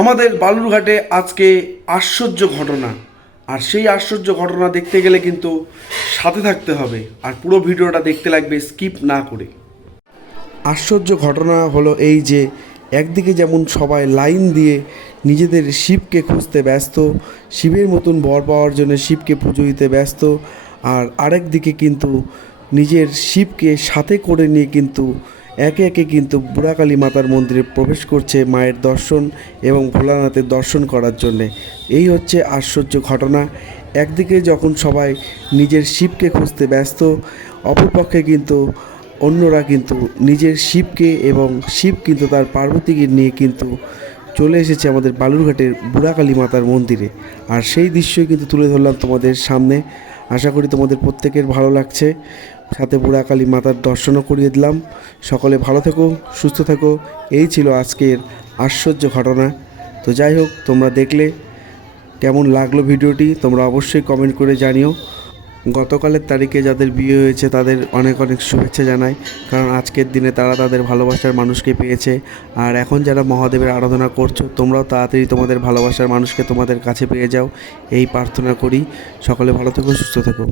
আমাদের বালুরঘাটে আজকে আশ্চর্য ঘটনা, আর সেই আশ্চর্য ঘটনা দেখতে গেলে কিন্তু সাথে থাকতে হবে, আর পুরো ভিডিওটা দেখতে লাগবে স্কিপ না করে। আশ্চর্য ঘটনা হলো এই যে একদিকে যেমন সবাই লাইন দিয়ে নিজেদের শিবকে খুঁজতে ব্যস্ত, শিবের মতন বর পাওয়ার জন্য শিবকে পুজো দিতে ব্যস্ত, আর আরেক দিকে কিন্তু নিজের শিবকে সাথে করে নিয়ে কিন্তু একে একে কিন্তু বুড়াকালী মাতার মন্দিরে প্রবেশ করছে মায়ের দর্শন এবং ভোলানাথের দর্শন করার জন্যে। এই হচ্ছে আশ্চর্য ঘটনা। একদিকে যখন সবাই নিজের শিবকে খুঁজতে ব্যস্ত, অপরপক্ষে কিন্তু অন্যরা কিন্তু নিজের শিবকে এবং শিব কিন্তু তার পার্বতীকে নিয়ে কিন্তু চলে এসেছে আমাদের বালুরঘাটের বুড়াকালী মাতার মন্দিরে। আর সেই দৃশ্যই কিন্তু তুলে ধরলাম তোমাদের সামনে। আশা করি তোমাদের প্রত্যেকের ভালো লাগছে, সাথে বুড়াকালী মাতার দর্শনও করিয়ে দিলাম। সকলে ভালো থেকো, সুস্থ থেকো। এই ছিল আজকের আশ্চর্য ঘটনা। তো যাই হোক, তোমরা দেখলে কেমন লাগলো ভিডিওটি তোমরা অবশ্যই কমেন্ট করে জানিও। গতকালের তারিখে যাদের বিয়ে হয়েছে তাদের অনেক অনেক শুভেচ্ছা জানাই, কারণ আজকের দিনে তারা তাদের ভালোবাসার মানুষকে পেয়েছে। আর এখন যারা মহাদেবের আরাধনা করছো, তোমরাও তাড়াতাড়ি তোমাদের ভালোবাসার মানুষকে তোমাদের কাছে পেয়ে যাও, এই প্রার্থনা করি। সকলে ভালো থেকো, সুস্থ থেকো।